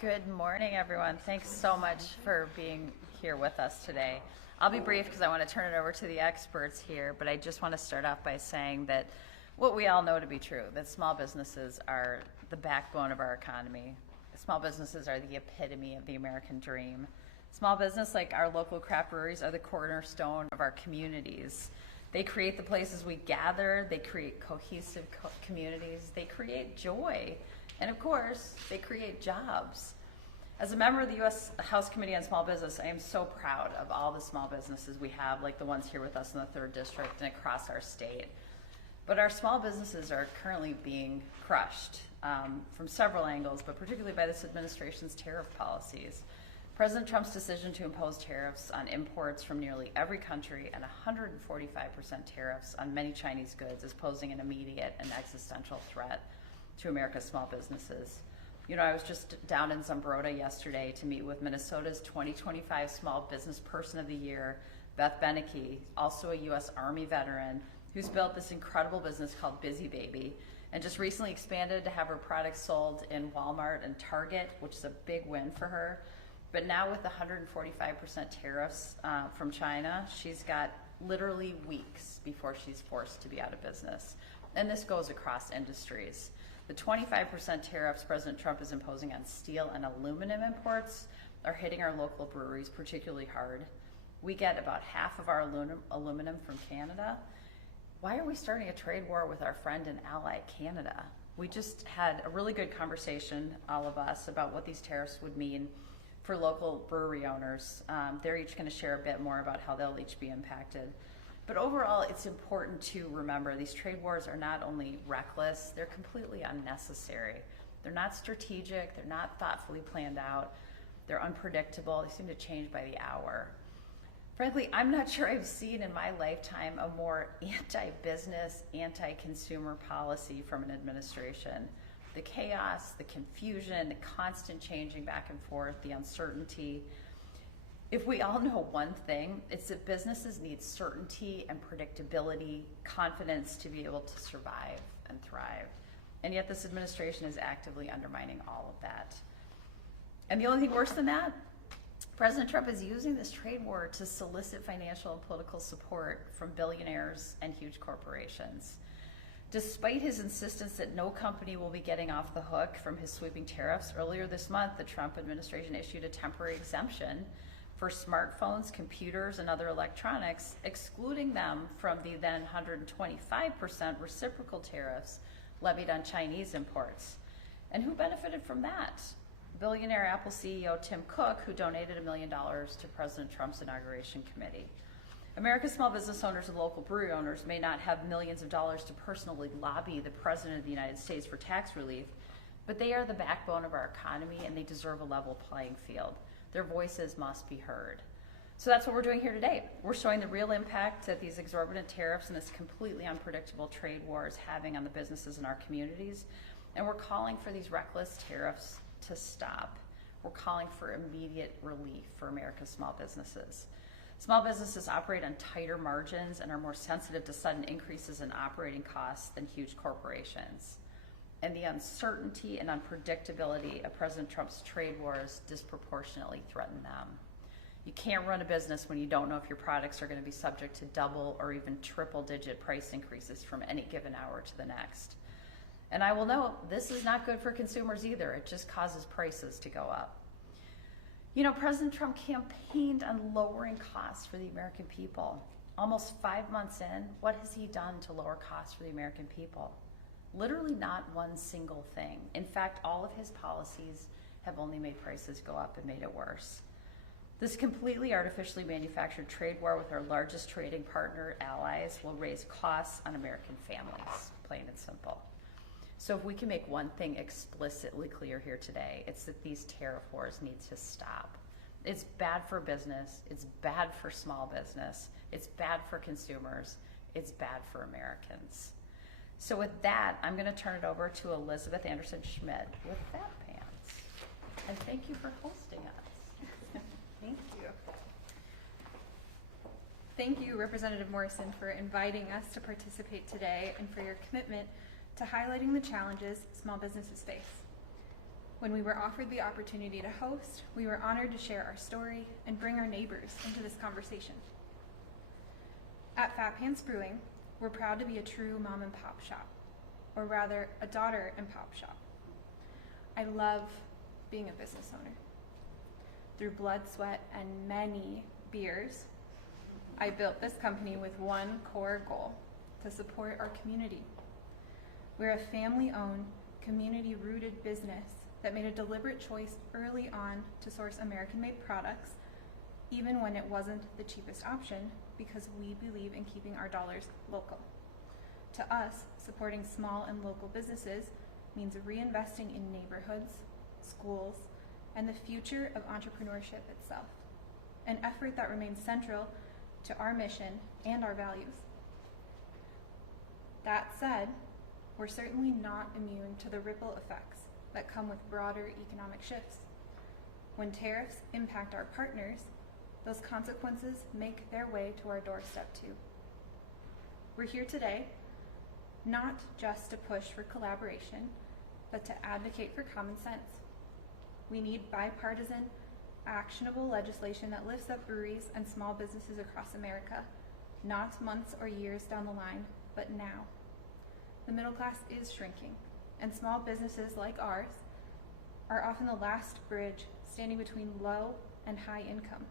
Good morning, everyone. Thanks so much for being here with us today. I'll be brief because I want to turn it over to the experts here, but I just want to start off by saying that what we all know to be true, that small businesses are the backbone of our economy. Small businesses are the epitome of the American dream. Small business, like our local craft breweries, are the cornerstone of our communities. They create the places we gather, they create cohesive communities, they create joy, and of course, they create jobs. As a member of the U.S. House Committee on Small Business, I am so proud of all the small businesses we have, like the ones here with us in the 3rd District and across our state. But our small businesses are currently being crushed from several angles, but particularly by this administration's tariff policies. President Trump's decision to impose tariffs on imports from nearly every country and 145% tariffs on many Chinese goods is posing an immediate and existential threat to America's small businesses. You know, I was just down in Zumbrota yesterday to meet with Minnesota's 2025 Small Business Person of the Year, Beth Beneke, also a U.S. Army veteran, who's built this incredible business called Busy Baby, and just recently expanded to have her products sold in Walmart and Target, which is a big win for her. But now with the 145% tariffs from China, she's got literally weeks before she's forced to be out of business. And this goes across industries. The 25% tariffs President Trump is imposing on steel and aluminum imports are hitting our local breweries particularly hard. We get about half of our aluminum from Canada. Why are we starting a trade war with our friend and ally, Canada? We just had a really good conversation, all of us, about what these tariffs would mean for local brewery owners. They're each going to share a bit more about how they'll each be impacted. But overall, it's important to remember these trade wars are not only reckless, they're completely unnecessary. They're not strategic, they're not thoughtfully planned out, they're unpredictable, they seem to change by the hour. Frankly, I'm not sure I've seen in my lifetime a more anti-business, anti-consumer policy from an administration. The chaos, the confusion, the constant changing back and forth, the uncertainty. If we all know one thing, it's that businesses need certainty and predictability, confidence to be able to survive and thrive. And yet this administration is actively undermining all of that. And the only thing worse than that, President Trump is using this trade war to solicit financial and political support from billionaires and huge corporations. Despite his insistence that no company will be getting off the hook from his sweeping tariffs, earlier this month, the Trump administration issued a temporary exemption for smartphones, computers, and other electronics, excluding them from the then 125% reciprocal tariffs levied on Chinese imports. And who benefited from that? Billionaire Apple CEO Tim Cook, who donated $1 million to President Trump's inauguration committee. America's small business owners and local brewery owners may not have millions of dollars to personally lobby the President of the United States for tax relief, but they are the backbone of our economy and they deserve a level playing field. Their voices must be heard. So that's what we're doing here today. We're showing the real impact that these exorbitant tariffs and this completely unpredictable trade war is having on the businesses in our communities. And we're calling for these reckless tariffs to stop. We're calling for immediate relief for America's small businesses. Small businesses operate on tighter margins and are more sensitive to sudden increases in operating costs than huge corporations. And the uncertainty and unpredictability of President Trump's trade wars disproportionately threaten them. You can't run a business when you don't know if your products are going to be subject to double or even triple-digit price increases from any given hour to the next. And I will note, this is not good for consumers either. It just causes prices to go up. You know, President Trump campaigned on lowering costs for the American people. Almost 5 months in, what has he done to lower costs for the American people? Literally not one single thing. In fact, all of his policies have only made prices go up and made it worse. This completely artificially manufactured trade war with our largest trading partner allies will raise costs on American families, plain and simple. So if we can make one thing explicitly clear here today, it's that these tariff wars need to stop. It's bad for business, it's bad for small business, it's bad for consumers, it's bad for Americans. So with that, I'm going to turn it over to Elizabeth Anderson-Schmidt with Fat Pants. And thank you for hosting us. Thank you. Thank you, Representative Morrison, for inviting us to participate today and for your commitment to highlighting the challenges small businesses face. When we were offered the opportunity to host, we were honored to share our story and bring our neighbors into this conversation. At Fat Pants Brewing, we're proud to be a true mom and pop shop, or rather a daughter and pop shop. I love being a business owner. Through blood, sweat, and many beers, I built this company with one core goal: to support our community. We're a family-owned, community-rooted business that made a deliberate choice early on to source American-made products, even when it wasn't the cheapest option, because we believe in keeping our dollars local. To us, supporting small and local businesses means reinvesting in neighborhoods, schools, and the future of entrepreneurship itself, an effort that remains central to our mission and our values. That said, we're certainly not immune to the ripple effects that come with broader economic shifts. When tariffs impact our partners, those consequences make their way to our doorstep too. We're here today not just to push for collaboration, but to advocate for common sense. We need bipartisan, actionable legislation that lifts up breweries and small businesses across America, not months or years down the line, but now. The middle class is shrinking, and small businesses like ours are often the last bridge standing between low and high income,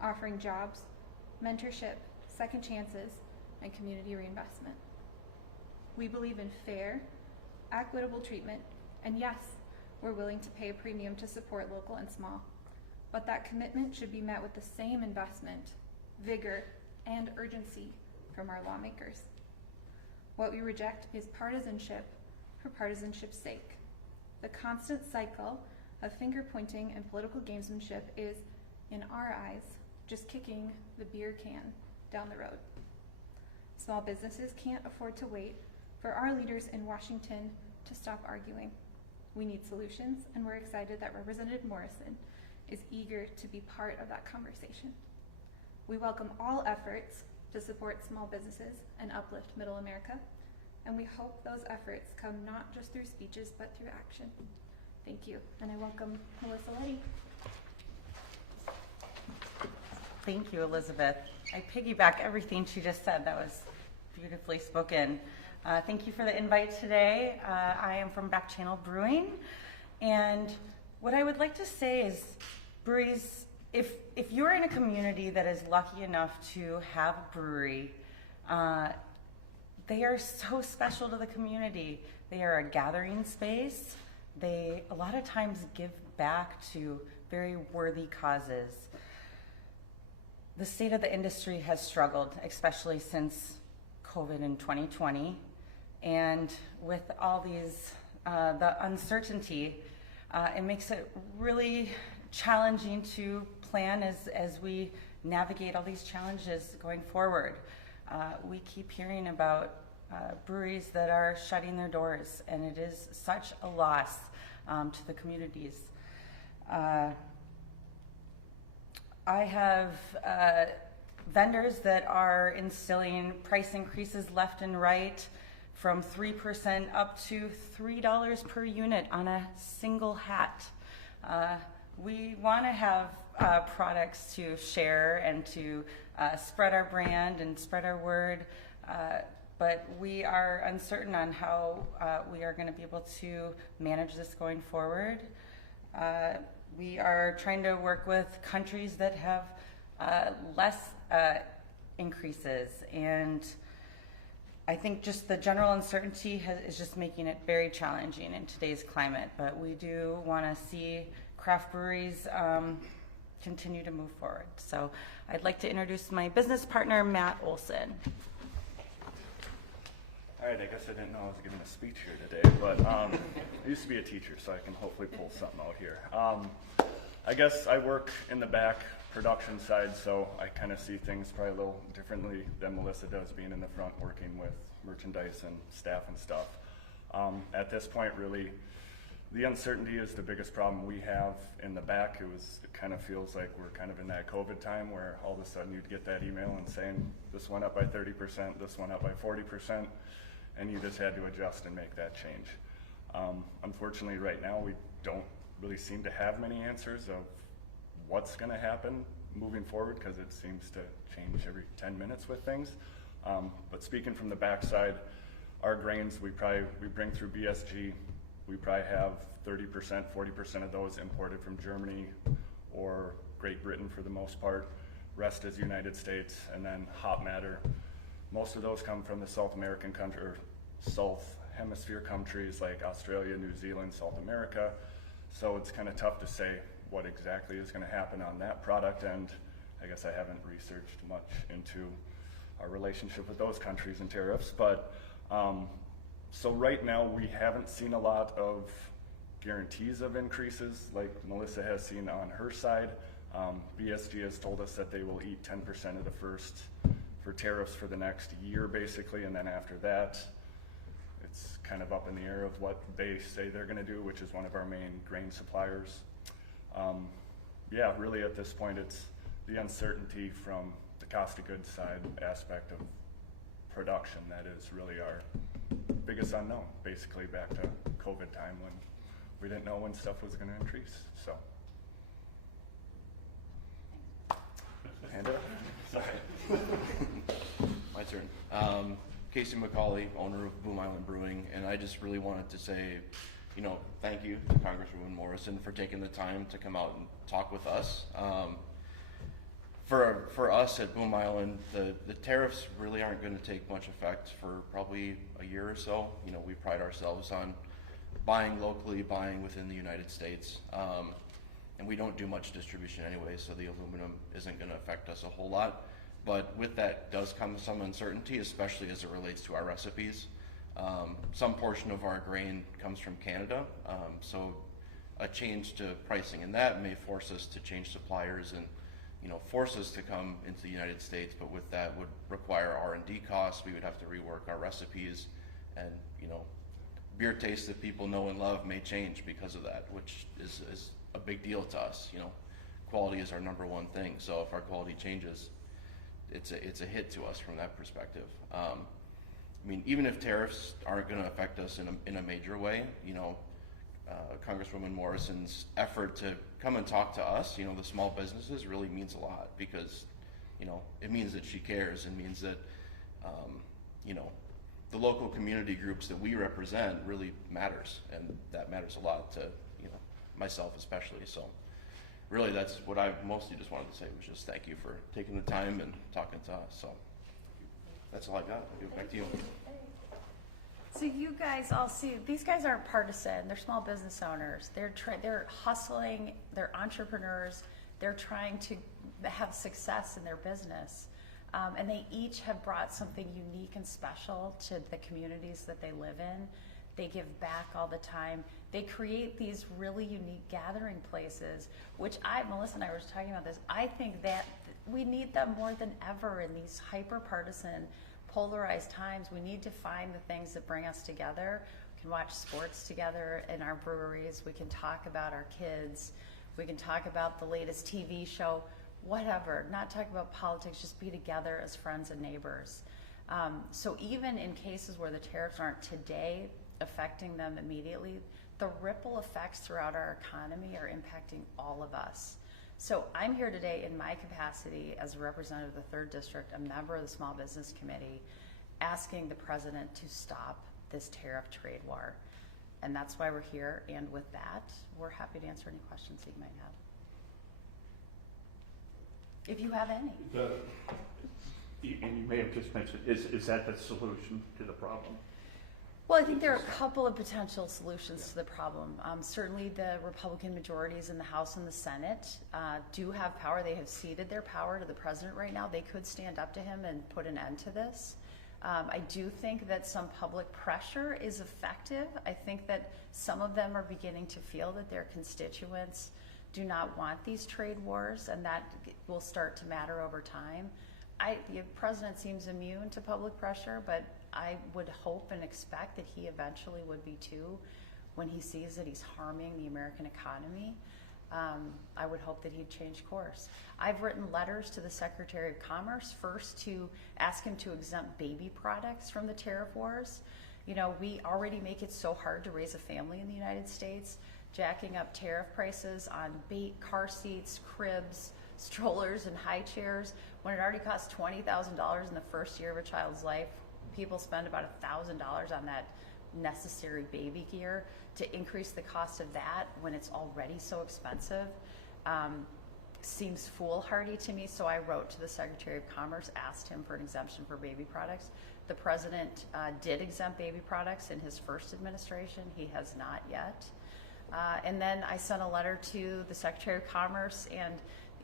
offering jobs, mentorship, second chances, and community reinvestment. We believe in fair, equitable treatment, and yes, we're willing to pay a premium to support local and small, but that commitment should be met with the same investment, vigor, and urgency from our lawmakers. What we reject is partisanship for partisanship's sake. The constant cycle of finger-pointing and political gamesmanship is, in our eyes, just kicking the beer can down the road. Small businesses can't afford to wait for our leaders in Washington to stop arguing. We need solutions, and we're excited that Representative Morrison is eager to be part of that conversation. We welcome all efforts to support small businesses and uplift Middle America, and we hope those efforts come not just through speeches, but through action. Thank you, and I welcome Melissa Leddy. Thank you, Elizabeth. I piggyback everything she just said. That was beautifully spoken. Thank you for the invite today. I am from Back Channel Brewing, and what I would like to say is breweries, if you're in a community that is lucky enough to have a brewery, they are so special to the community. They are a gathering space. They a lot of times give back to very worthy causes. The state of the industry has struggled, especially since COVID in 2020. And with all these, the uncertainty, it makes it really challenging to plan as we navigate all these challenges going forward. We keep hearing about breweries that are shutting their doors, and it is such a loss to the communities. I have vendors that are instilling price increases left and right, from 3% up to $3 per unit on a single hat. We want to have products to share and to spread our brand and spread our word, but we are uncertain on how we are going to be able to manage this going forward. We are trying to work with countries that have less increases, and I think just the general uncertainty is just making it very challenging in today's climate, but we do want to see craft breweries continue to move forward. So I'd like to introduce my business partner, Matt Olson. All right, I guess I didn't know I was giving a speech here today, but I used to be a teacher, so I can hopefully pull something out here. I guess I work in the back production side, so I kind of see things probably a little differently than Melissa does, being in the front working with merchandise and staff and stuff. At this point, really, the uncertainty is the biggest problem we have in the back. It kind of feels like we're kind of in that COVID time where all of a sudden you'd get that email and saying this went up by 30%, this went up by 40%, and you just had to adjust and make that change. Unfortunately, right now we don't really seem to have many answers of what's going to happen moving forward, because it seems to change every 10 minutes with things. But speaking from the backside, our grains we bring through BSG. We probably have 30%, 40% of those imported from Germany or Great Britain for the most part. Rest is United States, and then hop matter. Most of those come from the South American country, or South Hemisphere countries like Australia, New Zealand, South America. So it's kind of tough to say what exactly is going to happen on that product, and I guess I haven't researched much into our relationship with those countries and tariffs. But so right now we haven't seen a lot of guarantees of increases like Melissa has seen on her side. BSG has told us that they will eat 10% of the first for tariffs for the next year basically, and then after that it's kind of up in the air of what they say they're going to do, which is one of our main grain suppliers. Yeah, really at this point it's the uncertainty from the cost of goods side aspect of production that is really our biggest unknown, basically back to COVID time when we didn't know when stuff was going to increase. So, hand it up. Sorry. My turn. Casey McCauley, owner of Boom Island Brewing, and I just really wanted to say, thank you to Congresswoman Morrison for taking the time to come out and talk with us. For us at Boom Island, the tariffs really aren't going to take much effect for probably a year or so. We pride ourselves on buying locally, buying within the United States, and we don't do much distribution anyway, so the aluminum isn't going to affect us a whole lot. But with that does come some uncertainty, especially as it relates to our recipes. Some portion of our grain comes from Canada, so a change to pricing in that may force us to change suppliers and force us to come into the United States, but with that would require R&D costs. We would have to rework our recipes, and beer taste that people know and love may change because of that, which is a big deal to us. Quality is our number one thing, so if our quality changes, it's a hit to us from that perspective. Even if tariffs aren't going to affect us in a major way, Congresswoman Morrison's effort to come and talk to us, the small businesses, really means a lot, because it means that she cares, and means that the local community groups that we represent really matters, and that matters a lot to myself especially. So really that's what I mostly just wanted to say, was just thank you for taking the time and talking to us. So that's all I got. I'll give it back to you. So you guys all see, these guys aren't partisan. They're small business owners. They're hustling. They're entrepreneurs. They're trying to have success in their business. And they each have brought something unique and special to the communities that they live in. They give back all the time. They create these really unique gathering places, which Melissa and I were talking about this. I think that we need them more than ever in these hyper-partisan, polarized times. We need to find the things that bring us together. We can watch sports together in our breweries. We can talk about our kids. We can talk about the latest TV show, whatever. Not talk about politics, just be together as friends and neighbors. So even in cases where the tariffs aren't today affecting them immediately, the ripple effects throughout our economy are impacting all of us. So I'm here today in my capacity as a representative of the 3rd District, a member of the Small Business Committee, asking the President to stop this tariff trade war. And that's why we're here, and with that, we're happy to answer any questions that you might have. If you have any. And you may have just mentioned, is that the solution to the problem? Well, I think there are a couple of potential solutions to the problem. Certainly the Republican majorities in the House and the Senate do have power. They have ceded their power to the President right now. They could stand up to him and put an end to this. I do think that some public pressure is effective. I think that some of them are beginning to feel that their constituents do not want these trade wars, and that will start to matter over time. The President seems immune to public pressure, but I would hope and expect that he eventually would be too, when he sees that he's harming the American economy. I would hope that he'd change course. I've written letters to the Secretary of Commerce, first to ask him to exempt baby products from the tariff wars. We already make it so hard to raise a family in the United States jacking up tariff prices on bait, car seats, cribs, strollers, and high chairs. When it already costs $20,000 in the first year of a child's life, people spend about $1,000 on that necessary baby gear. To increase the cost of that when it's already so expensive seems foolhardy to me. So I wrote to the Secretary of Commerce, asked him for an exemption for baby products. The president did exempt baby products in his first administration. He has not yet. And then I sent a letter to the Secretary of Commerce and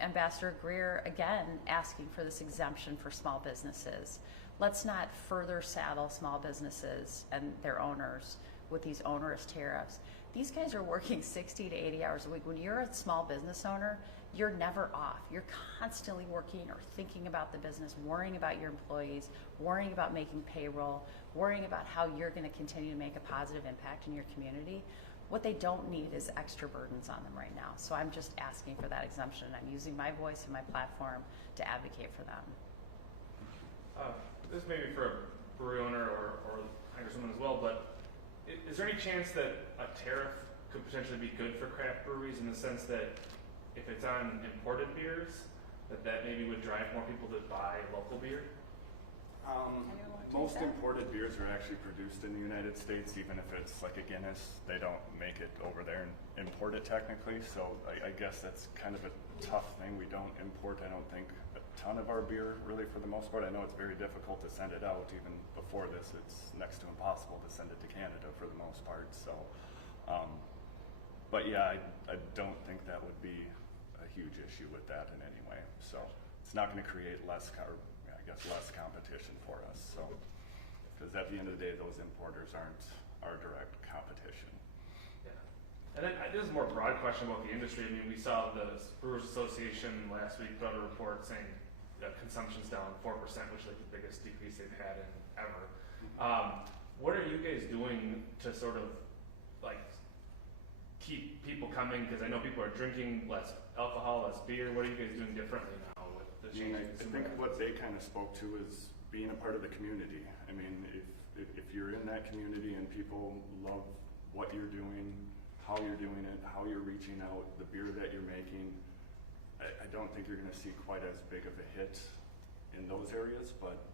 Ambassador Greer, again, asking for this exemption for small businesses. Let's not further saddle small businesses and their owners with these onerous tariffs. These guys are working 60 to 80 hours a week. When you're a small business owner, you're never off. You're constantly working or thinking about the business, worrying about your employees, worrying about making payroll, worrying about how you're going to continue to make a positive impact in your community. What they don't need is extra burdens on them right now. So I'm just asking for that exemption. I'm using my voice and my platform to advocate for them. This may be for a brewery owner or someone as well, but is there any chance that a tariff could potentially be good for craft breweries in the sense that if it's on imported beers, that maybe would drive more people to buy local beer? Most imported beers are actually produced in the United States, even if it's like a Guinness, they don't make it over there and import it technically. So I guess that's kind of a tough thing. We don't import, I don't think, a ton of our beer really for the most part. I know it's very difficult to send it out. Even before this, it's next to impossible to send it to Canada for the most part. So, but yeah, I don't think that would be a huge issue with that in any way. So it's not going to create less competition for us. So, because at the end of the day, those importers aren't our direct competition. Yeah. And then this is a more broad question about the industry. I mean, we saw the Brewers Association last week put out a report saying that consumption's down 4%, which is like the biggest decrease they've had in ever. What are you guys doing to sort of like keep people coming? Because I know people are drinking less alcohol, less beer. What are you guys doing differently now with the changes? I think what they kind of spoke to is being a part of the community. I mean, if you're in that community and people love what you're doing, how you're doing it, how you're reaching out, the beer that you're making, I don't think you're going to see quite as big of a hit in those areas, but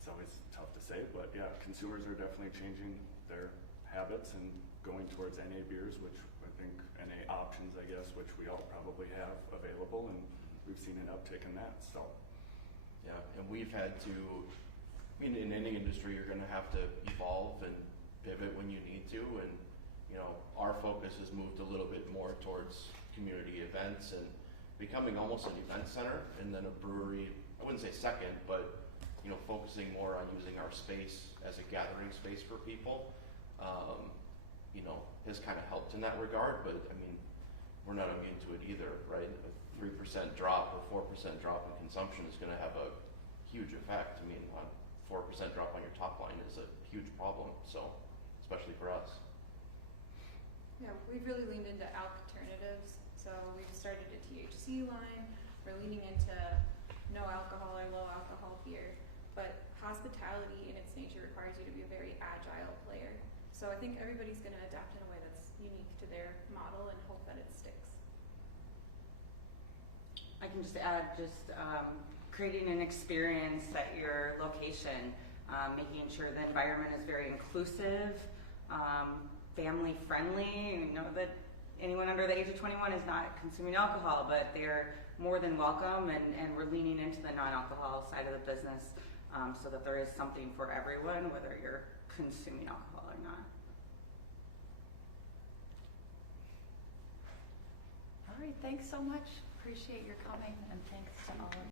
it's always tough to say. But yeah, consumers are definitely changing their habits and going towards NA beers, which I think NA options, I guess, which we all probably have available, and we've seen an uptick in that. So yeah, and we've had to, I mean, in any industry, you're going to have to evolve and pivot when you need to. And, you know, our focus has moved a little bit more towards community events and becoming almost an event center, and then a brewery, I wouldn't say second, but, you know, focusing more on using our space as a gathering space for people, you know, has kind of helped in that regard. But, I mean, we're not immune to it either, right? A 3% drop or 4% drop in consumption is going to have a huge effect. I mean, a 4% drop on your top line is a huge problem, so, especially for us. Yeah, we've really leaned into alternatives. So we've started a THC line. We're leaning into no alcohol or low alcohol beer. But hospitality in its nature requires you to be a very agile player. So I think everybody's going to adapt in a way that's unique to their model and hope that it sticks. I can just add, creating an experience at your location, making sure the environment is very inclusive, family friendly. You know that anyone under the age of 21 is not consuming alcohol, but they're more than welcome, and we're leaning into the non-alcohol side of the business so that there is something for everyone, whether you're consuming alcohol or not. All right, thanks so much. Appreciate your coming, and thanks to all of you.